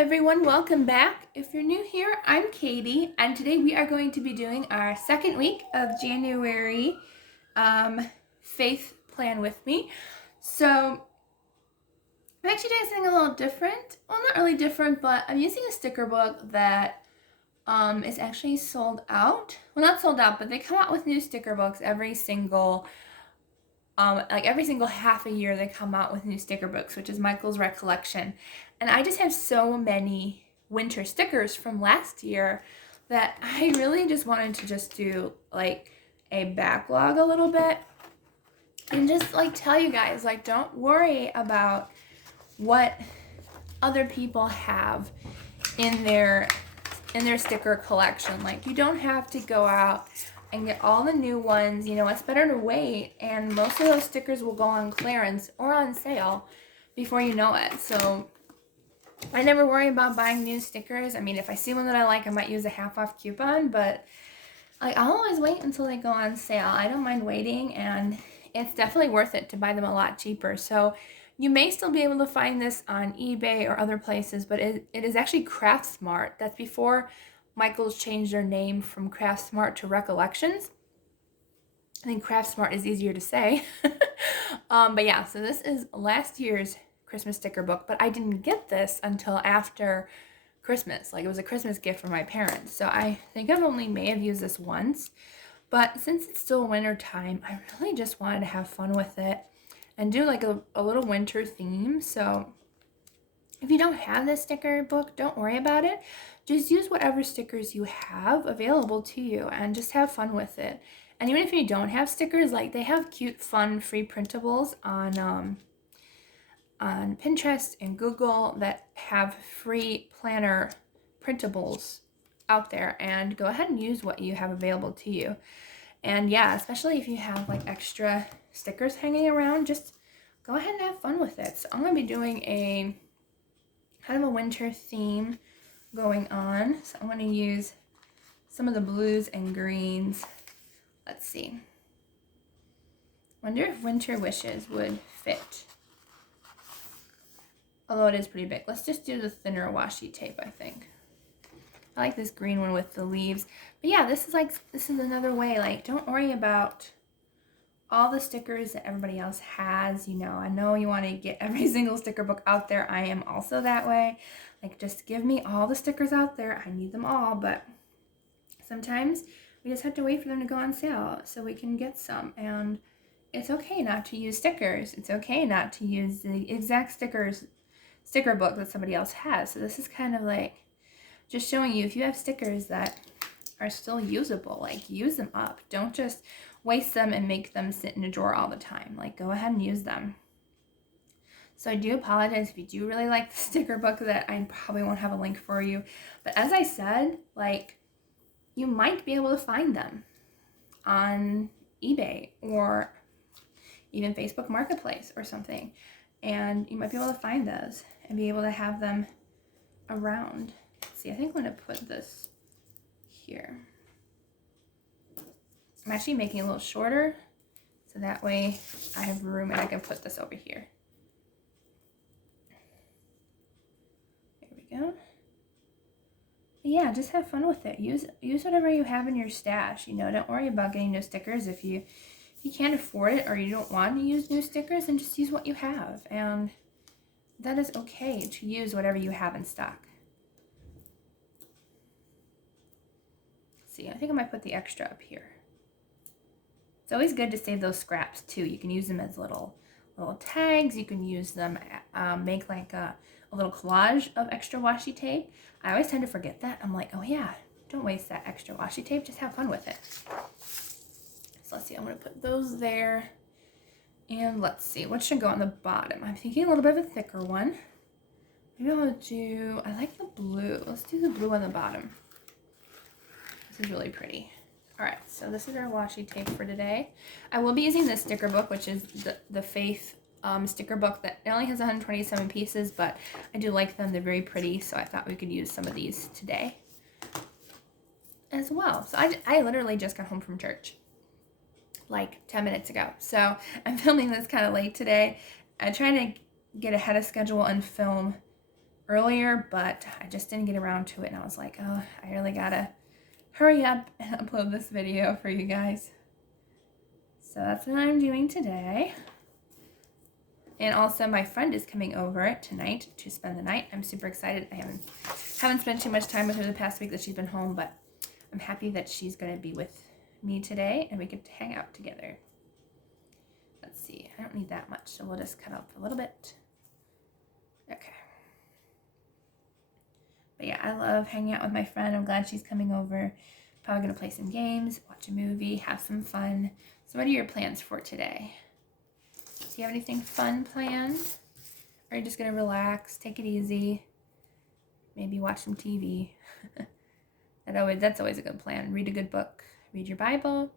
everyone, welcome back. If you're new here, I'm Katie, and today we are going to be doing our second week of January faith plan with me. So I'm actually doing something a little different. Well, not really different, but I'm using a sticker book that is actually sold out. Well, not sold out, but they come out with new sticker books every single half a year. They come out with new sticker books, which is Michael's Recollection. And I just have so many winter stickers from last year that I really just wanted to just do like a backlog a little bit and just like tell you guys, like, don't worry about what other people have in their sticker collection. Like, you don't have to go out and get all the new ones. You know, it's better to wait, and most of those stickers will go on clearance or on sale before you know it. So I never worry about buying new stickers. I mean, if I see one that I like, I might use a half-off coupon, but I'll always wait until they go on sale. I don't mind waiting, and it's definitely worth it to buy them a lot cheaper. So you may still be able to find this on eBay or other places, but it is actually Craftsmart. That's before Michael's changed their name from Craftsmart to Recollections. I think Craftsmart is easier to say. But yeah, so this is last year's Christmas sticker book, but I didn't get this until after Christmas. Like, it was a Christmas gift from my parents. So I think I've only may have used this once, but since it's still winter time, I really just wanted to have fun with it and do like a little winter theme. So if you don't have this sticker book, don't worry about it. Just use whatever stickers you have available to you and just have fun with it. And even if you don't have stickers, like, they have cute, fun, free printables on Pinterest and Google that have free planner printables out there, and go ahead and use what you have available to you. And yeah, especially if you have like extra stickers hanging around, just go ahead and have fun with it. So I'm going to be doing a kind of a winter theme going on. So I'm going to use some of the blues and greens. Let's see. Wonder if Winter Wishes would fit. Although it is pretty big. Let's just do the thinner washi tape, I think. I like this green one with the leaves. But yeah, this is another way. Like, don't worry about all the stickers that everybody else has. You know, I know you want to get every single sticker book out there. I am also that way. Like, just give me all the stickers out there. I need them all, but sometimes we just have to wait for them to go on sale so we can get some. And it's okay not to use stickers. It's okay not to use the exact sticker book that somebody else has. So this is kind of like just showing you, if you have stickers that are still usable, like, use them up. Don't just waste them and make them sit in a drawer all the time. Like, go ahead and use them. So I do apologize if you do really like the sticker book that I probably won't have a link for you. But as I said, like, you might be able to find them on eBay or even Facebook Marketplace or something. And you might be able to find those and be able to have them around. Let's see, I think I'm going to put this here. I'm actually making it a little shorter, so that way I have room and I can put this over here. There we go. But yeah, just have fun with it. Use whatever you have in your stash. You know, don't worry about getting new stickers. If you can't afford it or you don't want to use new stickers, then just use what you have. And that is okay to use whatever you have in stock. Let's see, I think I might put the extra up here. It's always good to save those scraps too. You can use them as little tags. You can use them, make like a little collage of extra washi tape. I always tend to forget that. I'm like, oh yeah, don't waste that extra washi tape. Just have fun with it. So let's see, I'm going to put those there. And let's see, what should go on the bottom? I'm thinking a little bit of a thicker one. Maybe I'll do, I like the blue. Let's do the blue on the bottom. This is really pretty. All right, so this is our washi tape for today. I will be using this sticker book, which is the Faith sticker book that only has 127 pieces, but I do like them. They're very pretty, so I thought we could use some of these today as well. So I literally just got home from church like 10 minutes ago. So I'm filming this kind of late today. I'm trying to get ahead of schedule and film earlier, but I just didn't get around to it, and I was like, oh, I really gotta hurry up and upload this video for you guys. So that's what I'm doing today. And also my friend is coming over tonight to spend the night. I'm super excited. I haven't spent too much time with her the past week that she's been home, but I'm happy that she's going to be with me today and we get to hang out together. Let's see. I don't need that much, so we'll just cut off a little bit. Okay. But yeah, I love hanging out with my friend. I'm glad she's coming over. Probably going to play some games, watch a movie, have some fun. So what are your plans for today? Do you have anything fun planned? Or are you just going to relax, take it easy, maybe watch some TV? That's always a good plan. Read a good book. Read your Bible.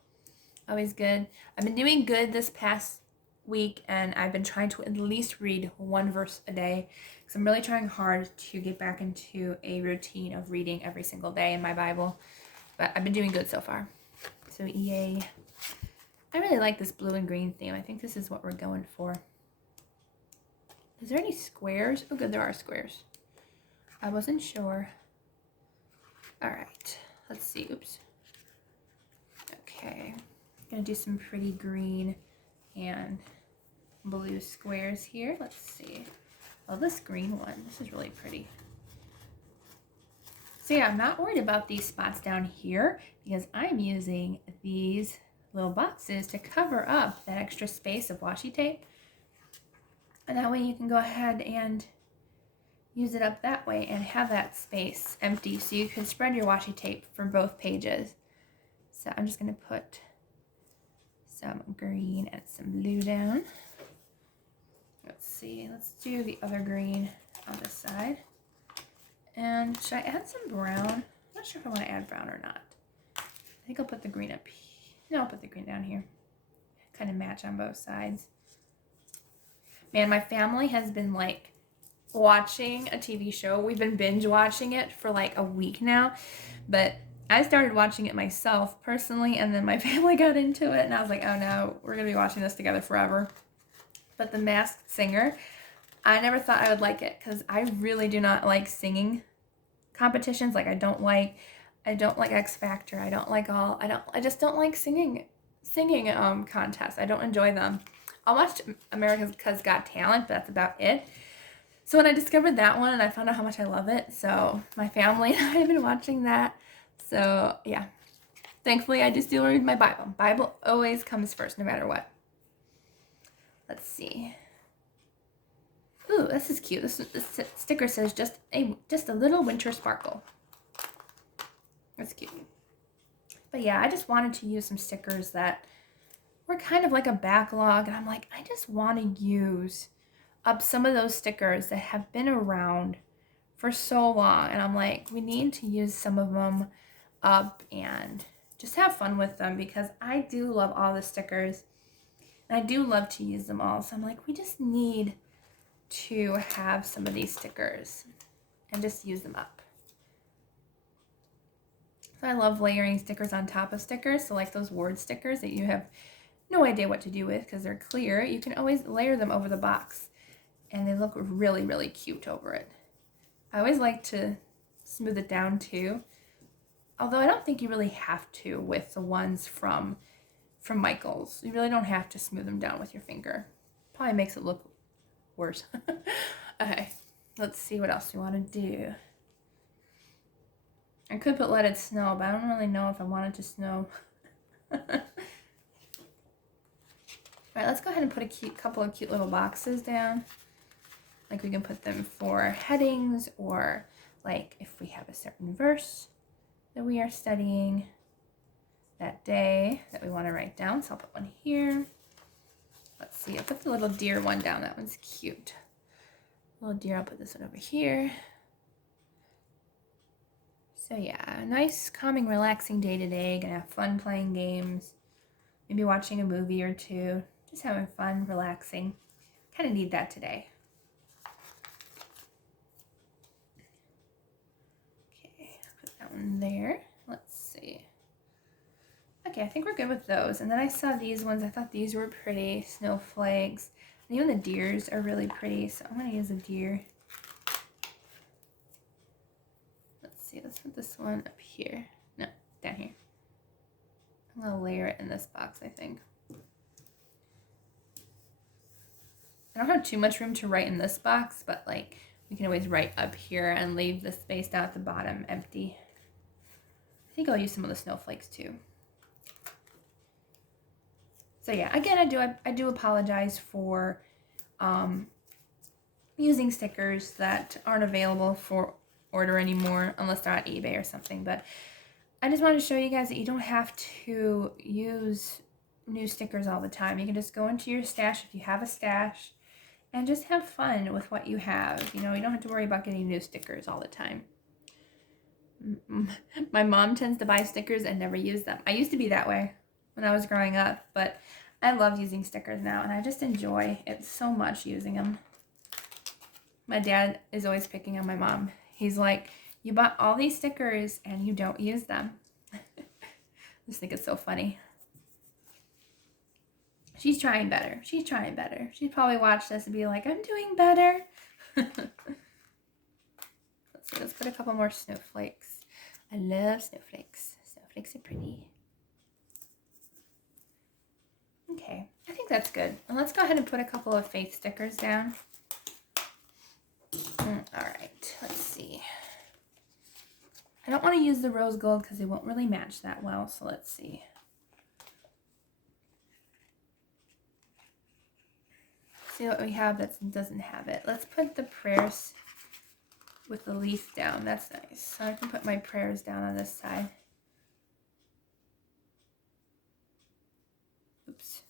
Always good. I've been doing good this past week, and I've been trying to at least read one verse a day because I'm really trying hard to get back into a routine of reading every single day in my Bible. But I've been doing good so far. So yay. I really like this blue and green theme. I think this is what we're going for. Is there any squares? Oh good, there are squares. I wasn't sure. Alright, let's see. Oops. Okay. I'm gonna do some pretty green and blue squares here. Let's see. Oh, this green one. This is really pretty. So yeah, I'm not worried about these spots down here because I'm using these little boxes to cover up that extra space of washi tape. And that way you can go ahead and use it up that way and have that space empty so you can spread your washi tape from both pages. So I'm just going to put some green and some blue down. Let's see, let's do the other green on this side. And should I add some brown? I'm not sure if I want to add brown or not. I think I'll put the green up here. No, I'll put the green down here. Kind of match on both sides. Man, my family has been like watching a TV show. We've been binge watching it for like a week now. But I started watching it myself personally, and then my family got into it, and I was like, oh no, we're going to be watching this together forever. But The Masked Singer, I never thought I would like it because I really do not like singing competitions. Like I don't like X Factor. I just don't like singing contests. I don't enjoy them. I'll watch America's Got Talent, but that's about it. So when I discovered that one and I found out how much I love it, so my family and I have been watching that. So yeah, thankfully I do still read my Bible. Bible always comes first, no matter what. Let's see. Ooh, this is cute. This sticker says just a little winter sparkle. That's cute. But yeah, I just wanted to use some stickers that were kind of like a backlog, and I'm like, I just want to use up some of those stickers that have been around for so long, and I'm like, we need to use some of them up and just have fun with them because I do love all the stickers and I do love to use them all. So I'm like, we just need to have some of these stickers and just use them up. So I love layering stickers on top of stickers. So like those word stickers that you have no idea what to do with because they're clear, you can always layer them over the box and they look really, really cute over it. I always like to smooth it down too, although I don't think you really have to with the ones from Michael's. You really don't have to smooth them down with your finger. Probably makes it look worse. Okay, let's see what else we want to do. I could put Let It Snow, but I don't really know if I want it to snow. Alright, let's go ahead and put a couple of cute little boxes down. Like we can put them for headings, or like if we have a certain verse that we are studying that day that we want to write down. So I'll put one here. Let's see, I'll put the little deer one down. That one's cute. Little deer, I'll put this one over here. So yeah, a nice, calming, relaxing day today. Gonna have fun playing games. Maybe watching a movie or two. Just having fun, relaxing. Kind of need that today. Okay, put that one there. Let's see. Okay, I think we're good with those. And then I saw these ones. I thought these were pretty. Snowflakes. And even the deers are really pretty. So I'm going to use a deer. put this one up here. No, down here. I'm gonna layer it in this box, I think. I don't have too much room to write in this box, but like we can always write up here and leave the space down at the bottom empty. I think I'll use some of the snowflakes too. So yeah, again, I do apologize for using stickers that aren't available for order anymore, unless they're on eBay or something. But I just wanted to show you guys that you don't have to use new stickers all the time. You can just go into your stash if you have a stash and just have fun with what you have. You know, you don't have to worry about getting new stickers all the time. My mom tends to buy stickers and never use them. I used to be that way when I was growing up, but I love using stickers now, and I just enjoy it so much using them. My dad is always picking on my mom. He's like, you bought all these stickers and you don't use them. I just think it's so funny. She's trying better. She's trying better. She'd probably watch this and be like, I'm doing better. Let's see, let's put a couple more snowflakes. I love snowflakes. Snowflakes are pretty. Okay, I think that's good. And let's go ahead and put a couple of faith stickers down. All right, let's see. I don't want to use the rose gold because they won't really match that well, so let's see. See what we have that doesn't have it. Let's put the prayers with the leaf down. That's nice. So I can put my prayers down on this side. Oops.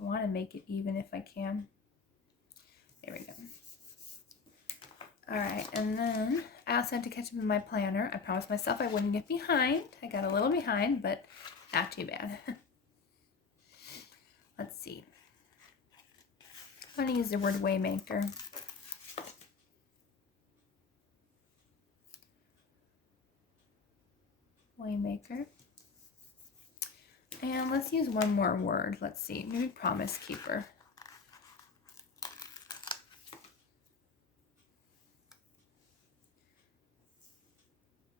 I want to make it even if I can. There we go. Alright, and then I also had to catch up in my planner. I promised myself I wouldn't get behind. I got a little behind, but not too bad. Let's see. I'm going to use the word Waymaker. Waymaker. And let's use one more word. Let's see. Maybe Promise Keeper.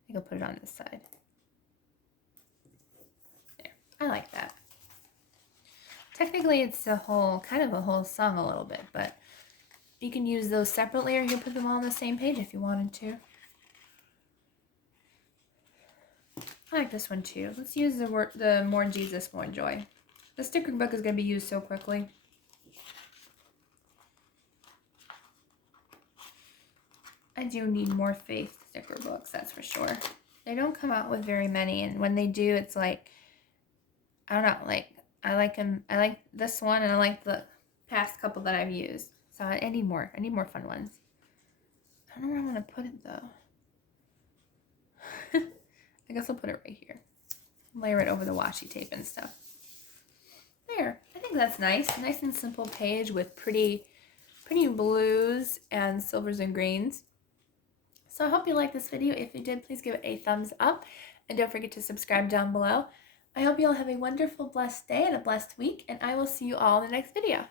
I think I'll put it on this side. There. I like that. Technically, it's a whole, kind of a whole song a little bit, but you can use those separately or you can put them all on the same page if you wanted to. I like this one too. Let's use the More Jesus, More Joy. The sticker book is going to be used so quickly. I do need more faith sticker books, that's for sure. They don't come out with very many, and when they do, it's like, I don't know, like, I like them. I like this one, and I like the past couple that I've used. So I need more. I need more fun ones. I don't know where I'm going to put it, though. I guess I'll put it right here. Layer it over the washi tape and stuff. There. I think that's nice. Nice and simple page with pretty blues and silvers and greens. So I hope you liked this video. If you did, please give it a thumbs up. And don't forget to subscribe down below. I hope you all have a wonderful, blessed day and a blessed week. And I will see you all in the next video.